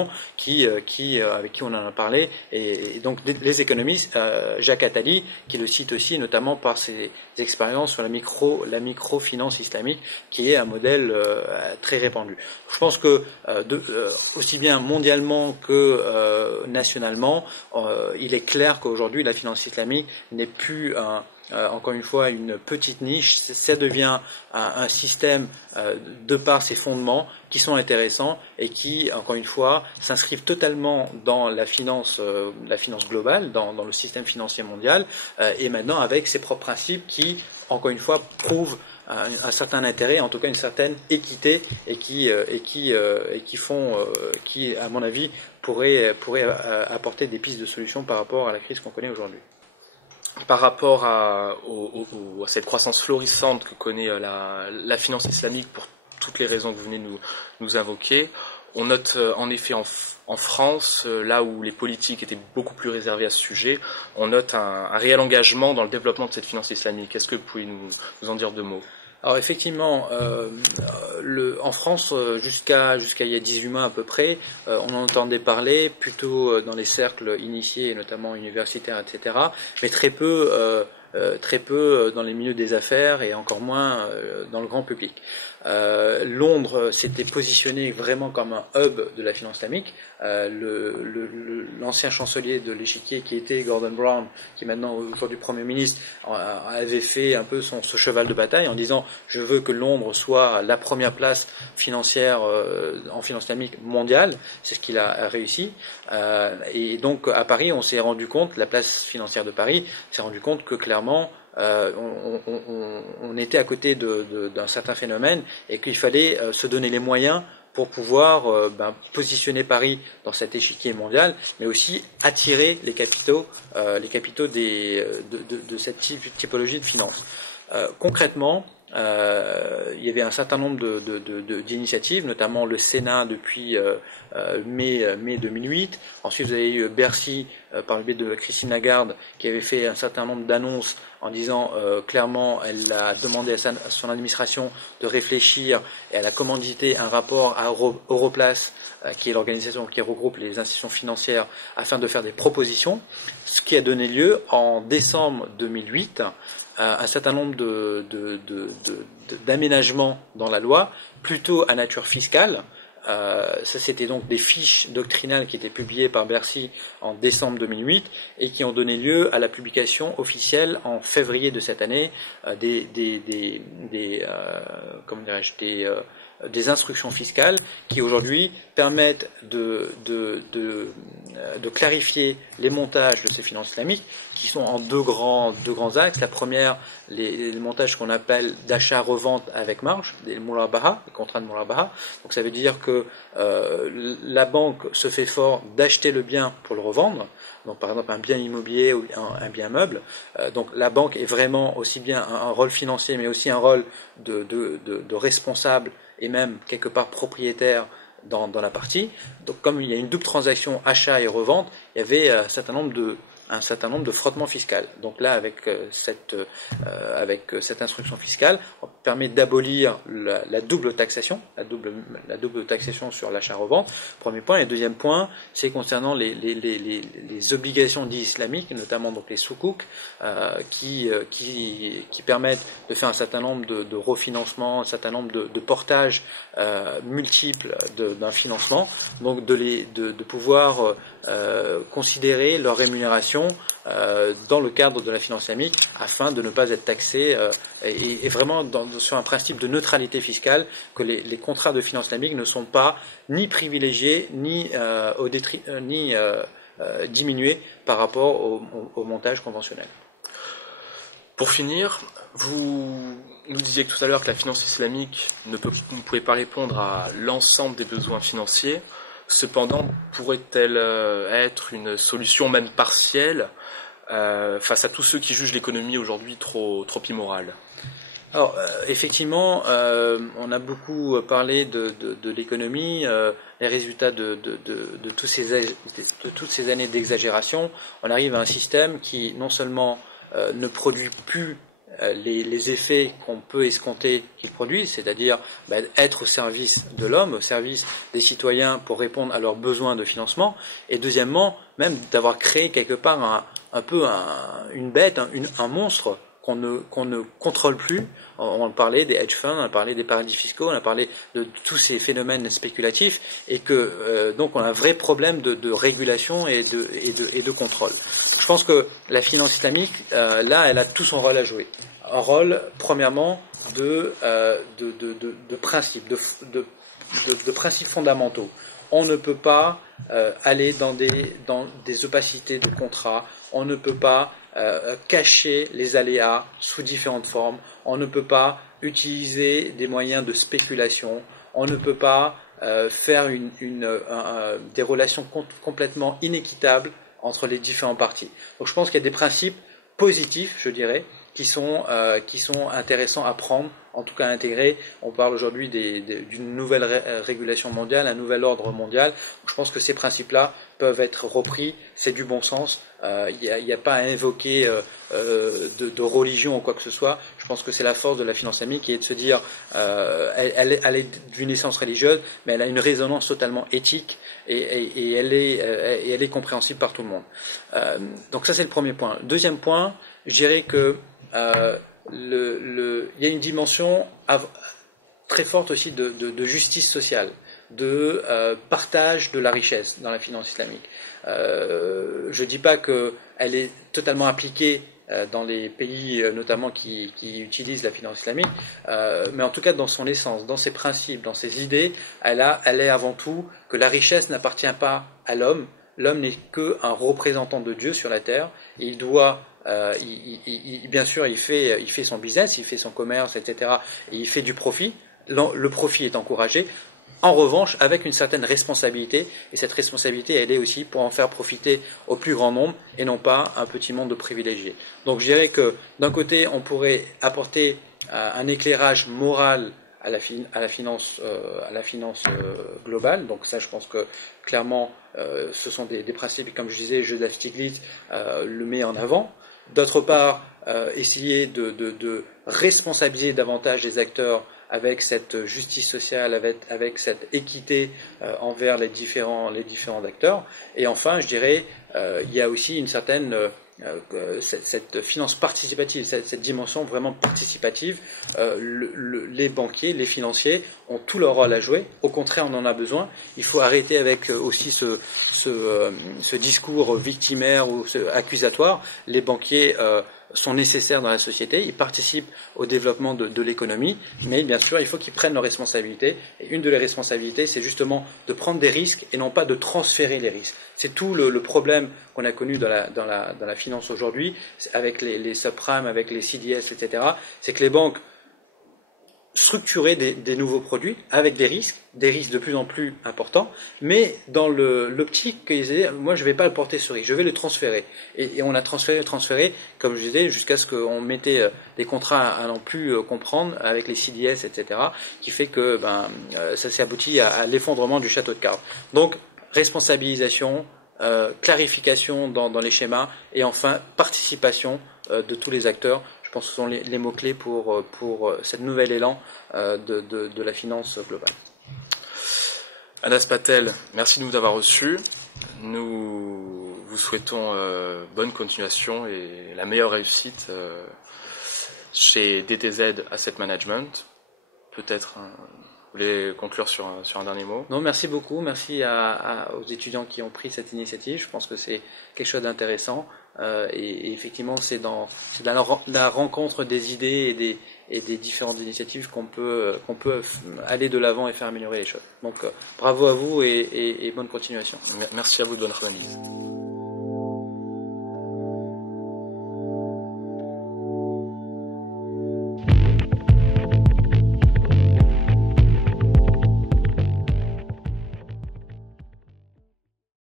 avec qui on en a parlé, et donc les économistes, Jacques Attali, qui le cite aussi notamment par ses expériences sur la microfinance islamique, qui est un modèle très répandu. Je pense que aussi bien mondialement que nationalement, il est clair qu'aujourd'hui la finance islamique n'est plus encore une fois une petite niche, ça devient un système de par ses fondements qui sont intéressants et qui, encore une fois, s'inscrivent totalement dans la finance globale, dans le système financier mondial, et maintenant avec ses propres principes qui, encore une fois, prouvent un certain intérêt, en tout cas une certaine équité, et qui, à mon avis, pourraient apporter des pistes de solutions par rapport à la crise qu'on connaît aujourd'hui. Par rapport à cette croissance florissante que connaît la finance islamique pour toutes les raisons que vous venez de nous invoquer, on note en effet en France, là où les politiques étaient beaucoup plus réservées à ce sujet, on note un réel engagement dans le développement de cette finance islamique. Est-ce que vous pouvez nous en dire deux mots ? Alors effectivement, en France, jusqu'à il y a 18 mois à peu près, on en entendait parler plutôt dans les cercles initiés, notamment universitaires, etc., mais très peu dans les milieux des affaires et encore moins dans le grand public. Londres s'était positionné vraiment comme un hub de la finance islamique. L'ancien chancelier de l'échiquier qui était Gordon Brown, qui est maintenant aujourd'hui Premier ministre, avait fait un peu ce cheval de bataille en disant je veux que Londres soit la première place financière en finance islamique mondiale. C'est ce qu'il a réussi. Et donc à Paris, on s'est rendu compte, la place financière de Paris s'est rendu compte que clairement on était à côté d'un certain phénomène et qu'il fallait se donner les moyens pour pouvoir positionner Paris dans cet échiquier mondial, mais aussi attirer les capitaux de cette typologie de finance. Concrètement, il y avait un certain nombre d'initiatives, notamment le Sénat depuis mai 2008. Ensuite, vous avez eu Bercy, par le biais de Christine Lagarde, qui avait fait un certain nombre d'annonces en disant clairement, elle a demandé à son administration de réfléchir, et elle a commandité un rapport à Europlace, qui est l'organisation qui regroupe les institutions financières, afin de faire des propositions, ce qui a donné lieu en décembre 2008 un certain nombre d'aménagements dans la loi, plutôt à nature fiscale. Ça, c'était donc des fiches doctrinales qui étaient publiées par Bercy en décembre 2008 et qui ont donné lieu à la publication officielle en février de cette année des instructions fiscales qui aujourd'hui permettent de clarifier les montages de ces finances islamiques qui sont en deux grands axes. La première, les montages qu'on appelle d'achat-revente avec marge, des murabaha, les contrats de murabaha. Donc ça veut dire que la banque se fait fort d'acheter le bien pour le revendre. Donc par exemple un bien immobilier ou un bien meuble. Donc la banque est vraiment aussi bien un rôle financier mais aussi un rôle de responsable et même quelque part propriétaire dans la partie. Donc comme il y a une double transaction achat et revente, il y avait un certain nombre de frottements fiscaux. Donc là, avec cette instruction fiscale, on permet d'abolir la double taxation, la double taxation sur l'achat-revente. Premier point. Et deuxième point, c'est concernant les obligations dites islamiques, notamment donc les soukouk, qui permettent de faire un certain nombre de refinancements, un certain nombre de portages multiples d'un financement, donc de pouvoir considérer leur rémunération dans le cadre de la finance islamique afin de ne pas être taxés et vraiment sur un principe de neutralité fiscale, que les contrats de finance islamique ne sont pas ni privilégiés ni diminués par rapport au montage conventionnel. Pour finir, vous nous disiez tout à l'heure que la finance islamique ne pouvait pas répondre à l'ensemble des besoins financiers. Cependant, pourrait-elle être une solution même partielle face à tous ceux qui jugent l'économie aujourd'hui trop immorale ? Alors, effectivement, on a beaucoup parlé de l'économie, les résultats de toutes ces années d'exagération. On arrive à un système qui non seulement ne produit plus les effets qu'on peut escompter qu'ils produisent, c'est-à-dire être au service de l'homme, au service des citoyens pour répondre à leurs besoins de financement, et deuxièmement, même d'avoir créé quelque part une bête, un monstre qu'on ne contrôle plus. On parlait des hedge funds, on a parlé des paradis fiscaux, on a parlé de tous ces phénomènes spéculatifs, et que donc on a un vrai problème de régulation et de contrôle. Je pense que la finance islamique, là, elle a tout son rôle à jouer. Un rôle, premièrement, de principes, de principes fondamentaux. On ne peut pas aller dans des opacités de contrats, on ne peut pas cacher les aléas sous différentes formes, on ne peut pas utiliser des moyens de spéculation, on ne peut pas faire des relations complètement inéquitables entre les différents parties. Donc je pense qu'il y a des principes positifs, je dirais, qui sont intéressants à prendre, en tout cas à intégrer. On parle aujourd'hui d'une nouvelle régulation mondiale, un nouvel ordre mondial. Je pense que ces principes-là peuvent être repris, c'est du bon sens. Il n'y a pas à invoquer de religion ou quoi que ce soit. Je pense que c'est la force de la finance islamique qui est de se dire elle est d'une essence religieuse, mais elle a une résonance totalement éthique et elle est compréhensible par tout le monde. Donc ça c'est le premier point. Deuxième point, je dirais que il y a une dimension très forte aussi de justice sociale, de partage de la richesse dans la finance islamique. Je ne dis pas qu'elle est totalement appliquée dans les pays notamment qui utilisent la finance islamique, mais en tout cas dans son essence, dans ses principes, dans ses idées, elle est avant tout que la richesse n'appartient pas à l'homme. L'homme n'est qu'un représentant de Dieu sur la terre, et il doit bien sûr, il fait son business, il fait son commerce, etc. Et il fait du profit. Le profit est encouragé. En revanche, avec une certaine responsabilité. Et cette responsabilité, elle est aussi pour en faire profiter au plus grand nombre et non pas un petit monde de privilégiés. Donc, je dirais que d'un côté, on pourrait apporter un éclairage moral à la finance globale. Donc ça, je pense que clairement, ce sont des principes. Et comme je disais, Joseph Stiglitz le met en avant. D'autre part, essayer de responsabiliser davantage les acteurs avec cette justice sociale, avec cette équité envers les différents acteurs. Et enfin, je dirais, il y a aussi une certaine cette finance participative, cette dimension vraiment participative. Les banquiers, les financiers ont tout leur rôle à jouer. Au contraire, on en a besoin. Il faut arrêter avec aussi ce discours victimaire ou accusatoire. Les banquiers sont nécessaires dans la société, ils participent au développement de l'économie, mais bien sûr, il faut qu'ils prennent leurs responsabilités. Et une de les responsabilités, c'est justement de prendre des risques et non pas de transférer les risques. C'est tout le problème qu'on a connu dans la finance aujourd'hui, avec les subprimes, avec les CDS, etc. C'est que les banques structuraient des nouveaux produits avec des risques de plus en plus importants, mais dans l'optique qu'ils disaient, moi je ne vais pas le porter ce risque, je vais le transférer. Et on a transféré, comme je disais, jusqu'à ce qu'on mettait des contrats à n'en plus comprendre avec les CDS, etc., qui fait que ça s'est abouti à l'effondrement du château de cartes. Donc, responsabilisation, clarification dans les schémas, et enfin participation de tous les acteurs. Je pense que ce sont les mots-clés pour cette nouvel élan de la finance globale. Anas Patel, merci de nous avoir reçus. Nous vous souhaitons bonne continuation et la meilleure réussite chez DTZ Asset Management. Peut-être vous voulez conclure sur un dernier mot? Non, merci beaucoup. Merci aux étudiants qui ont pris cette initiative. Je pense que c'est quelque chose d'intéressant. Et effectivement, c'est dans la rencontre des idées et des différentes initiatives qu'on peut aller de l'avant et faire améliorer les choses. Donc, bravo à vous et bonne continuation. Merci à vous de votre analyse.